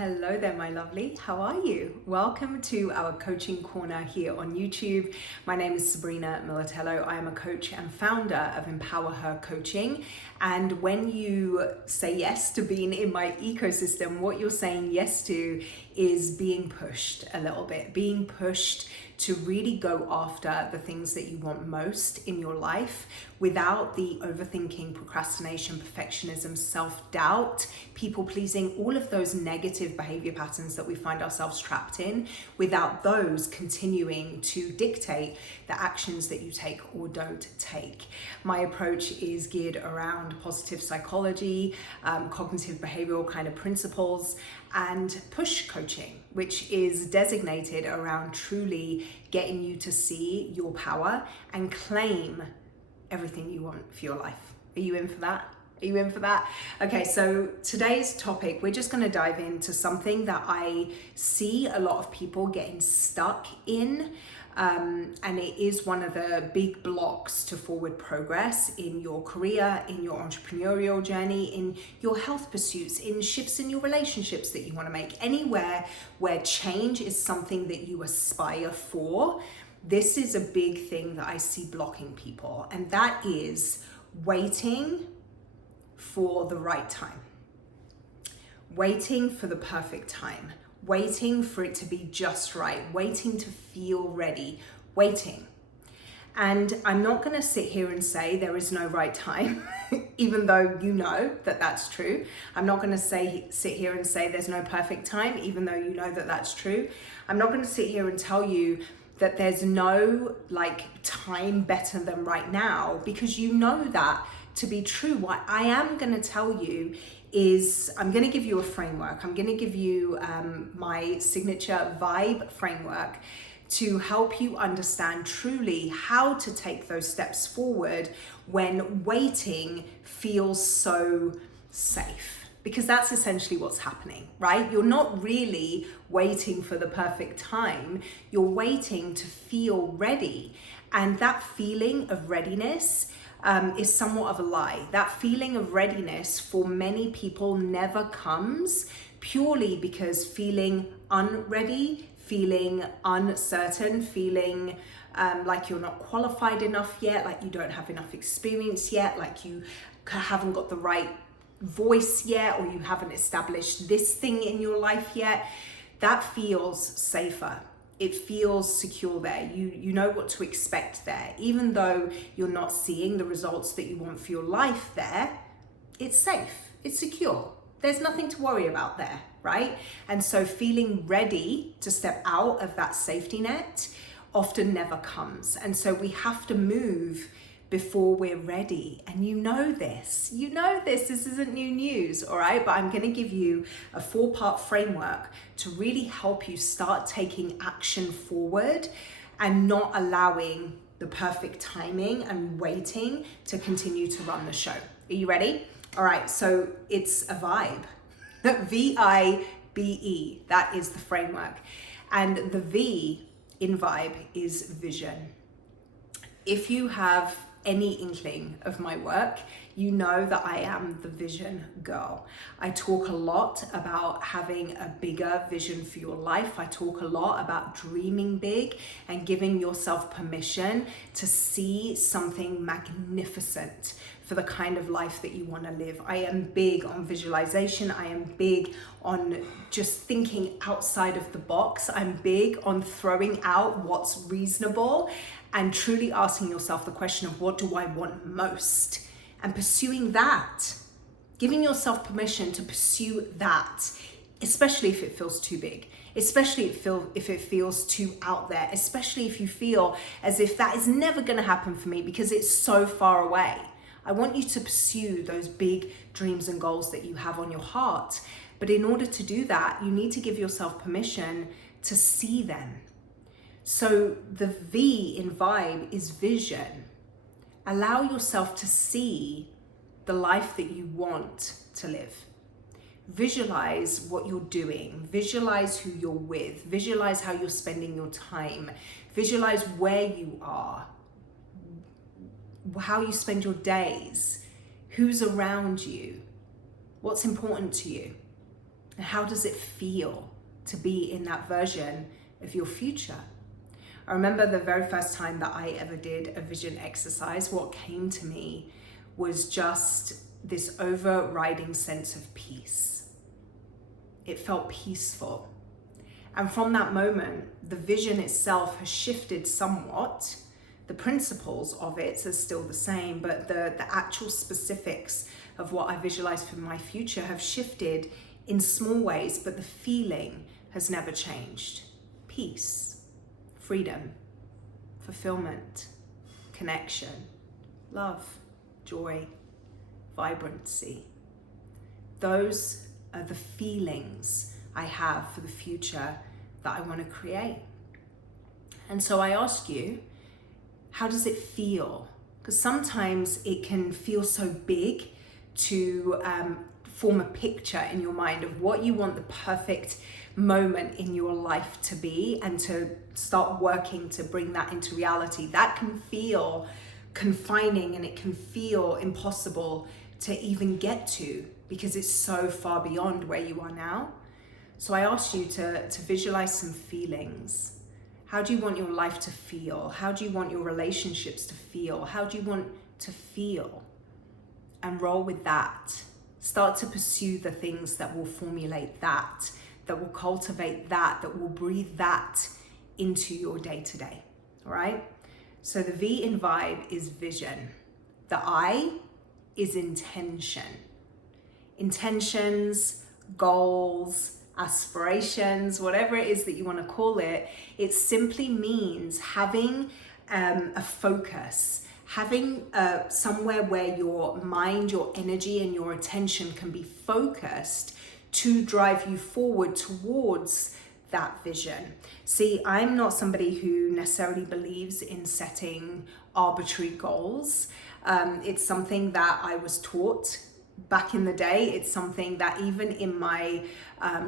Hello there, my lovely. How are you? Welcome to our coaching corner here on YouTube. My name is Sabrina Militello. I am a coach and founder of Empower Her Coaching. And when you say yes to being in my ecosystem, what you're saying yes to is being pushed a little bit, being pushed to really go after the things that you want most in your life without the overthinking, procrastination, perfectionism, self-doubt, people-pleasing, all of those negative behavior patterns that we find ourselves trapped in, without those continuing to dictate the actions that you take or don't take. My approach is geared around positive psychology, cognitive behavioral kind of principles, and push coaching, which is designated around truly getting you to see your power and claim everything you want for your life. Are you in for that? Are you in for that? Okay, so today's topic, we're just going to dive into something that I see a lot of people getting stuck in. And it is one of the big blocks to forward progress in your career, in your entrepreneurial journey, in your health pursuits, in shifts in your relationships that you want to make, anywhere where change is something that you aspire for. This is a big thing that I see blocking people, and that is waiting for the right time, waiting for the perfect time, waiting for it to be just right, waiting to feel ready, waiting. And I'm not going to sit here and say there is no right time, even though you know that that's true. I'm not going to sit here and say there's no perfect time, even though you know that that's true. I'm not going to sit here and tell you that there's no time better than right now, because you know that to be true. What I am going to tell you is I'm going to give you a framework. I'm going to give you my signature vibe framework to help you understand truly how to take those steps forward when waiting feels so safe. Because that's essentially what's happening, right? You're not really waiting for the perfect time. You're waiting to feel ready. And that feeling of readiness is somewhat of a lie. That feeling of readiness for many people never comes purely because feeling unready, feeling uncertain, feeling like you're not qualified enough yet, like you don't have enough experience yet, like you haven't got the right voice yet, or you haven't established this thing in your life yet. That feels safer. It feels secure there. You know what to expect there. Even though you're not seeing the results that you want for your life there, it's safe, it's secure. There's nothing to worry about there, right? And so feeling ready to step out of that safety net often never comes. And so we have to move before we're ready. And you know this, this isn't new news, all right? But I'm gonna give you a 4-part framework to really help you start taking action forward and not allowing the perfect timing and waiting to continue to run the show. Are you ready? All right, so it's a vibe, V-I-B-E, that is the framework. And the V in vibe is vision. If you have any inkling of my work, you know that I am the vision girl. I talk a lot about having a bigger vision for your life. I talk a lot about dreaming big and giving yourself permission to see something magnificent for the kind of life that you want to live. I am big on visualization. I am big on just thinking outside of the box. I'm big on throwing out what's reasonable and truly asking yourself the question of what do I want most, and pursuing that, giving yourself permission to pursue that, especially if it feels too big, especially if it feels too out there, especially if you feel as if that is never going to happen for me because it's so far away. I want you to pursue those big dreams and goals that you have on your heart. But in order to do that, you need to give yourself permission to see them. So the V in vibe is vision. Allow yourself to see the life that you want to live. Visualize what you're doing. Visualize who you're with. Visualize how you're spending your time. Visualize where you are, how you spend your days, who's around you, what's important to you. And how does it feel to be in that version of your future? I remember the very first time that I ever did a vision exercise, what came to me was just this overriding sense of peace. It felt peaceful. And from that moment, the vision itself has shifted somewhat. The principles of it are still the same, but the actual specifics of what I visualize for my future have shifted in small ways, but the feeling has never changed. Peace, freedom, fulfillment, connection, love, joy, vibrancy. Those are the feelings I have for the future that I want to create. And so I ask you, how does it feel? Because sometimes it can feel so big to form a picture in your mind of what you want the perfect moment in your life to be, and to start working to bring that into reality. That can feel confining, and it can feel impossible to even get to because it's so far beyond where you are now. So I ask you to visualize some feelings. How do you want your life to feel? How do you want your relationships to feel? How do you want to feel? And roll with that. Start to pursue the things that will formulate that will cultivate that will breathe that into your day-to-day, all right? So the V in vibe is vision. The I is intention. Intentions, goals, aspirations, whatever it is that you want to call it, it simply means having a focus, having somewhere where your mind, your energy, and your attention can be focused to drive you forward towards that vision. See, I'm not somebody who necessarily believes in setting arbitrary goals. It's something that I was taught back in the day. It's something that even in my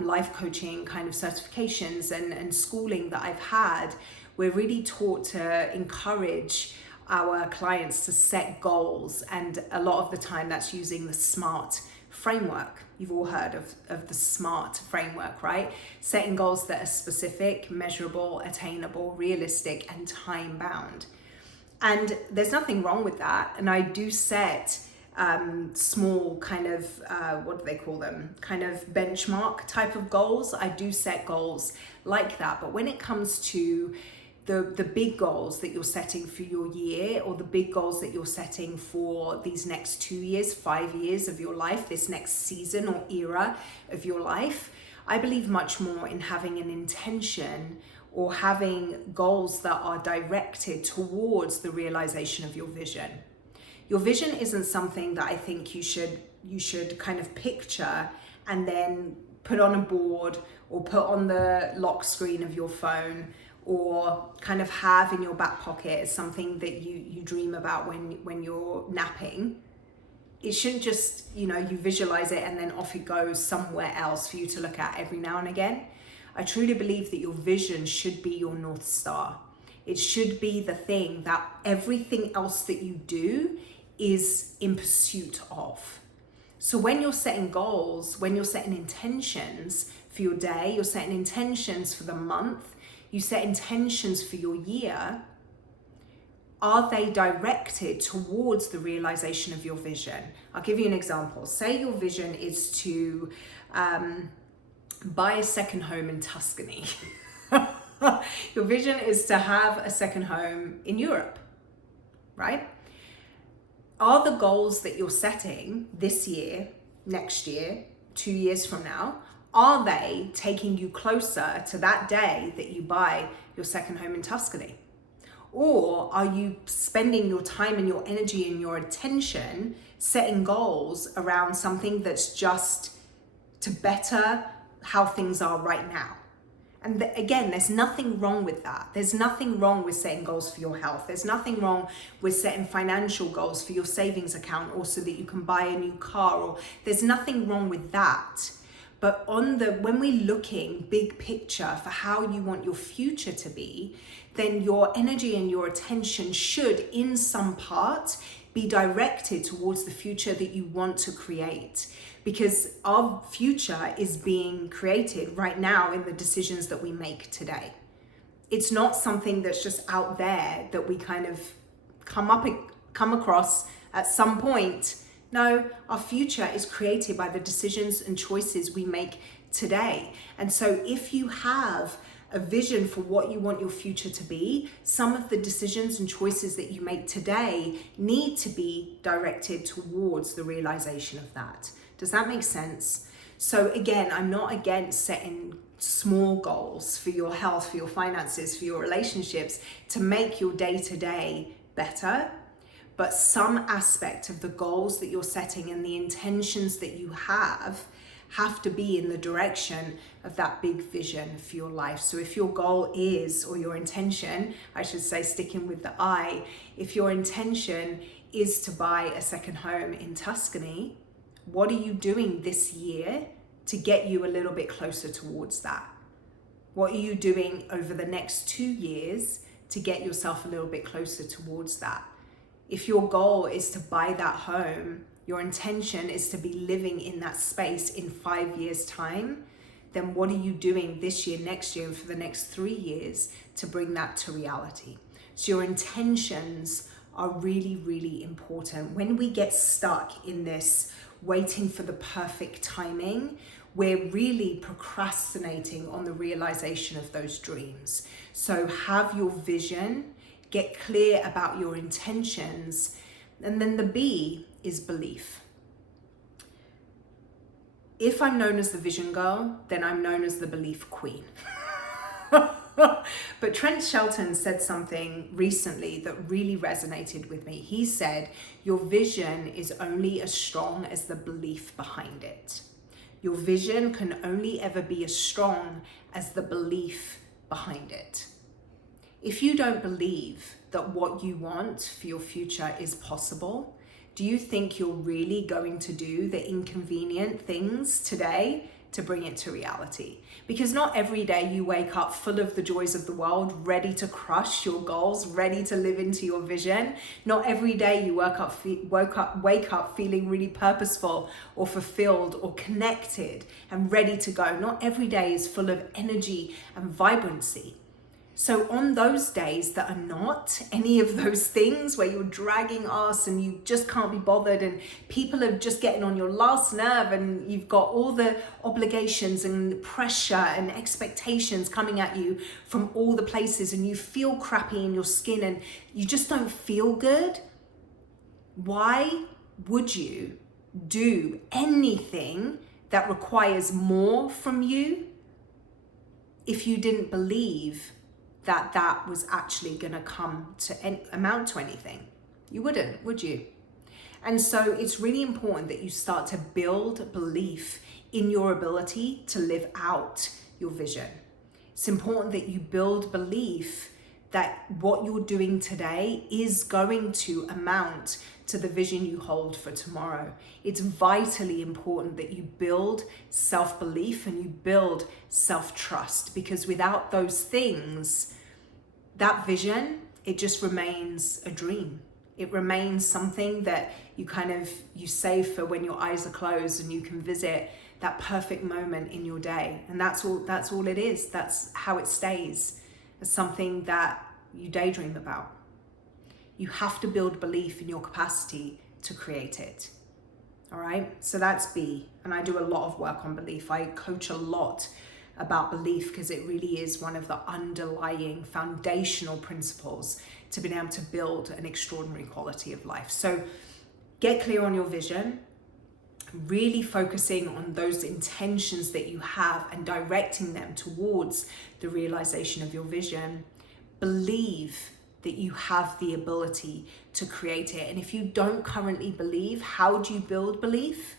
life coaching kind of certifications and schooling that I've had, we're really taught to encourage our clients to set goals. And a lot of the time that's using the SMART framework. You've all heard of the SMART framework, right? Setting goals that are specific, measurable, attainable, realistic, and time bound. And there's nothing wrong with that. And I do set small kind of, what do they call them? Kind of benchmark type of goals. I do set goals like that. But when it comes to the big goals that you're setting for your year, or the big goals that you're setting for these next 2 years, 5 years of your life, this next season or era of your life, I believe much more in having an intention or having goals that are directed towards the realization of your vision. Your vision isn't something that I think you should kind of picture and then put on a board or put on the lock screen of your phone, or kind of have in your back pocket as something that you dream about when you're napping. It shouldn't just, you visualize it and then off it goes somewhere else for you to look at every now and again. I truly believe that your vision should be your North Star. It should be the thing that everything else that you do is in pursuit of. So when you're setting goals, when you're setting intentions for your day, you're setting intentions for the month, you set intentions for your year, are they directed towards the realization of your vision? I'll give you an example. Say your vision is to buy a second home in Tuscany. Your vision is to have a second home in Europe, right? Are the goals that you're setting this year, next year, 2 years from now, are they taking you closer to that day that you buy your second home in Tuscany? Or are you spending your time and your energy and your attention setting goals around something that's just to better how things are right now? And again, there's nothing wrong with that. There's nothing wrong with setting goals for your health. There's nothing wrong with setting financial goals for your savings account, or so that you can buy a new car, or there's nothing wrong with that. But when we're looking big picture for how you want your future to be, then your energy and your attention should, in some part, be directed towards the future that you want to create, because our future is being created right now in the decisions that we make today. It's not something that's just out there that we kind of come across at some point. No, our future is created by the decisions and choices we make today. And so if you have a vision for what you want your future to be, some of the decisions and choices that you make today need to be directed towards the realization of that. Does that make sense? So again, I'm not against setting small goals for your health, for your finances, for your relationships, to make your day-to-day better. But some aspect of the goals that you're setting and the intentions that you have to be in the direction of that big vision for your life. So if your goal is, or your intention, I should say, sticking with the I, if your intention is to buy a second home in Tuscany, what are you doing this year to get you a little bit closer towards that? What are you doing over the next 2 years to get yourself a little bit closer towards that? If your goal is to buy that home, your intention is to be living in that space in 5 years' time, then what are you doing this year, next year, and for the next 3 years to bring that to reality? So your intentions are really, really important. When we get stuck in this waiting for the perfect timing, we're really procrastinating on the realization of those dreams. So have your vision, get clear about your intentions, and then the B is belief. If I'm known as the vision girl, then I'm known as the belief queen. But Trent Shelton said something recently that really resonated with me. He said, your vision is only as strong as the belief behind it. Your vision can only ever be as strong as the belief behind it. If you don't believe that what you want for your future is possible, do you think you're really going to do the inconvenient things today to bring it to reality? Because not every day you wake up full of the joys of the world, ready to crush your goals, ready to live into your vision. Not every day you wake up feeling really purposeful or fulfilled or connected and ready to go. Not every day is full of energy and vibrancy. So on those days that are not any of those things, where you're dragging ass and you just can't be bothered and people are just getting on your last nerve and you've got all the obligations and pressure and expectations coming at you from all the places and you feel crappy in your skin and you just don't feel good, why would you do anything that requires more from you if you didn't believe that that was actually going to come to amount to anything? You wouldn't, would you? And so it's really important that you start to build belief in your ability to live out your vision. It's important that you build belief that what you're doing today is going to amount to the vision you hold for tomorrow. It's vitally important that you build self-belief and you build self-trust, because without those things, that vision, it just remains a dream. It remains something that you save for when your eyes are closed and you can visit that perfect moment in your day. And that's all it is. That's how it stays, as something that you daydream about. You have to build belief in your capacity to create it. All right, so that's B. And I do a lot of work on belief. I coach a lot about belief because it really is one of the underlying foundational principles to being able to build an extraordinary quality of life. So get clear on your vision, really focusing on those intentions that you have and directing them towards the realization of your vision. Believe that you have the ability to create it. And if you don't currently believe, how do you build belief?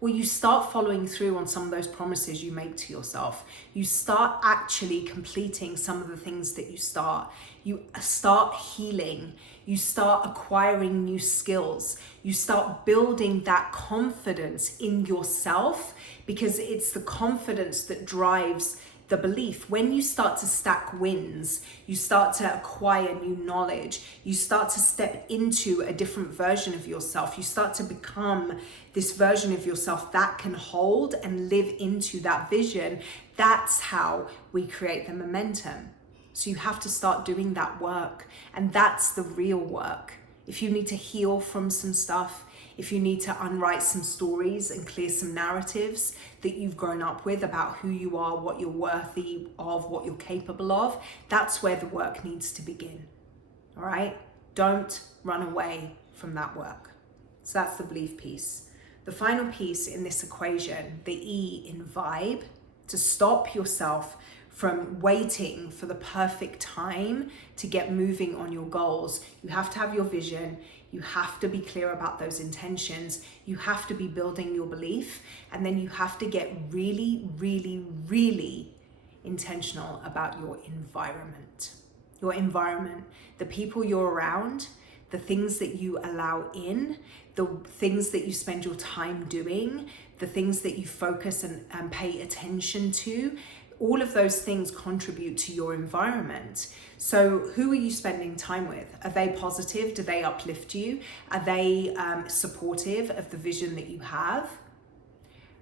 Well, you start following through on some of those promises you make to yourself. You start actually completing some of the things that you start. You start healing. You start acquiring new skills. You start building that confidence in yourself, because it's the confidence that drives the belief. When you start to stack wins, you start to acquire new knowledge, you start to step into a different version of yourself, you start to become this version of yourself that can hold and live into that vision. That's how we create the momentum. So you have to start doing that work, and that's the real work. If you need to heal from some stuff, if you need to unwrite some stories and clear some narratives that you've grown up with about who you are, what you're worthy of, what you're capable of, that's where the work needs to begin. All right? Don't run away from that work. So that's the belief piece. The final piece in this equation, the E in vibe, to stop yourself from waiting for the perfect time to get moving on your goals. You have to have your vision. You have to be clear about those intentions. You have to be building your belief. And then you have to get really, really, really intentional about your environment. Your environment, the people you're around, the things that you allow in, the things that you spend your time doing, the things that you focus and pay attention to. All of those things contribute to your environment. So who are you spending time with? Are they positive? Do they uplift you? Are they supportive of the vision that you have?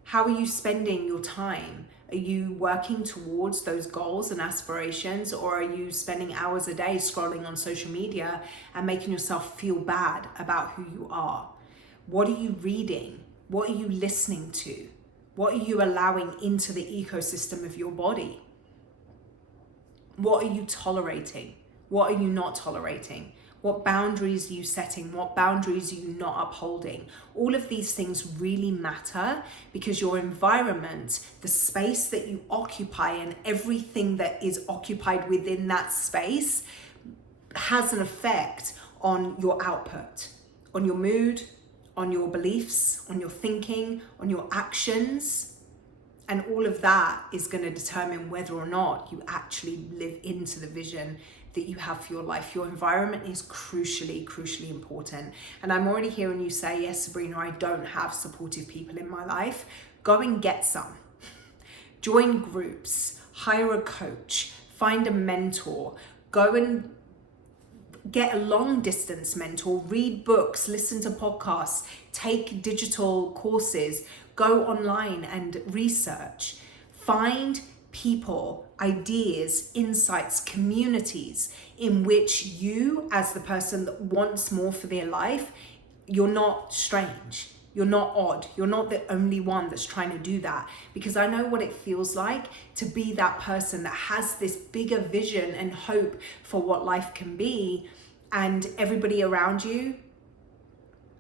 How are you spending your time? Are you working towards those goals and aspirations, or are you spending hours a day scrolling on social media and making yourself feel bad about who you are? What are you reading? What are you listening to? What are you allowing into the ecosystem of your body? What are you tolerating? What are you not tolerating? What boundaries are you setting? What boundaries are you not upholding? All of these things really matter, because your environment, the space that you occupy and everything that is occupied within that space has an effect on your output, on your mood, on your beliefs, on your thinking, on your actions. And all of that is going to determine whether or not you actually live into the vision that you have for your life. Your environment is crucially, crucially important. And I'm already hearing you say, yes, Sabrina, I don't have supportive people in my life. Go and get some. Join groups, hire a coach, find a mentor, go and get a long distance mentor, read books, listen to podcasts, take digital courses, go online and research. Find people, ideas, insights, communities in which you, as the person that wants more for their life, you're not strange. You're not odd. You're not the only one that's trying to do that. Because I know what it feels like to be that person that has this bigger vision and hope for what life can be, and everybody around you,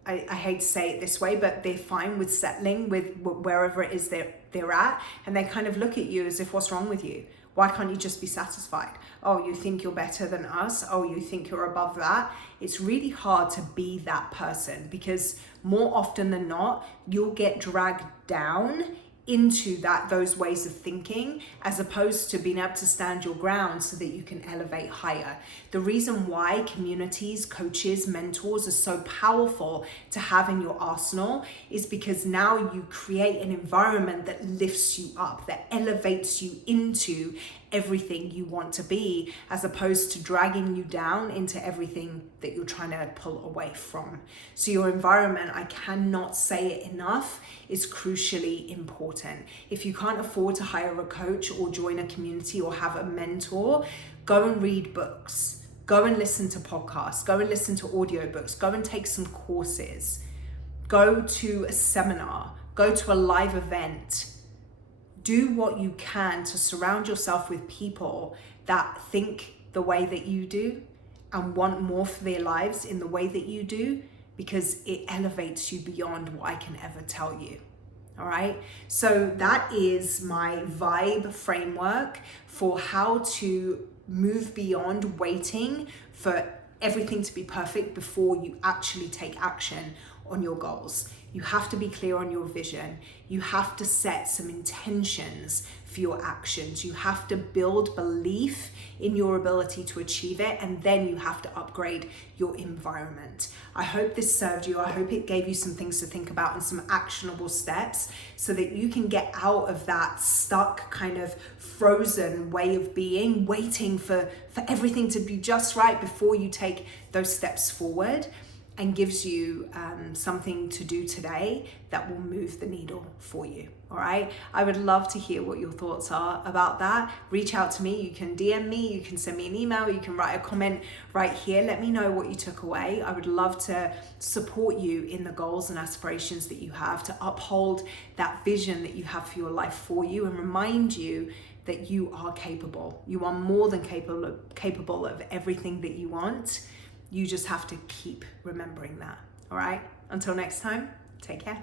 I hate to say it this way, but they're fine with settling with wherever it is they're at, and they kind of look at you as if, what's wrong with you? Why can't you just be satisfied? Oh, you think you're better than us? Oh, you think you're above that? It's really hard to be that person, because more often than not, you'll get dragged down into those ways of thinking, as opposed to being able to stand your ground so that you can elevate higher. The reason why communities, coaches, mentors are so powerful to have in your arsenal is because now you create an environment that lifts you up, that elevates you into everything you want to be, as opposed to dragging you down into everything that you're trying to pull away from. So your environment, I cannot say it enough, is crucially important. If you can't afford to hire a coach or join a community or have a mentor, go and read books, go and listen to podcasts, go and listen to audiobooks, go and take some courses, go to a seminar, go to a live event. Do what you can to surround yourself with people that think the way that you do and want more for their lives in the way that you do, because it elevates you beyond what I can ever tell you. All right. So that is my vibe framework for how to move beyond waiting for everything to be perfect before you actually take action on your goals. You have to be clear on your vision. You have to set some intentions for your actions. You have to build belief in your ability to achieve it, and then you have to upgrade your environment. I hope this served you. I hope it gave you some things to think about and some actionable steps so that you can get out of that stuck, kind of frozen way of being, waiting for everything to be just right before you take those steps forward, and gives you something to do today that will move the needle for you. All right, I would love to hear what your thoughts are about that. Reach out to me. You can DM me, you can send me an email, you can write a comment right here. Let me know what you took away. I would love to support you in the goals and aspirations that you have, to uphold that vision that you have for your life for you, and remind you that you are capable. You are more than capable of everything that you want. You just have to keep remembering that. All right, until next time, take care.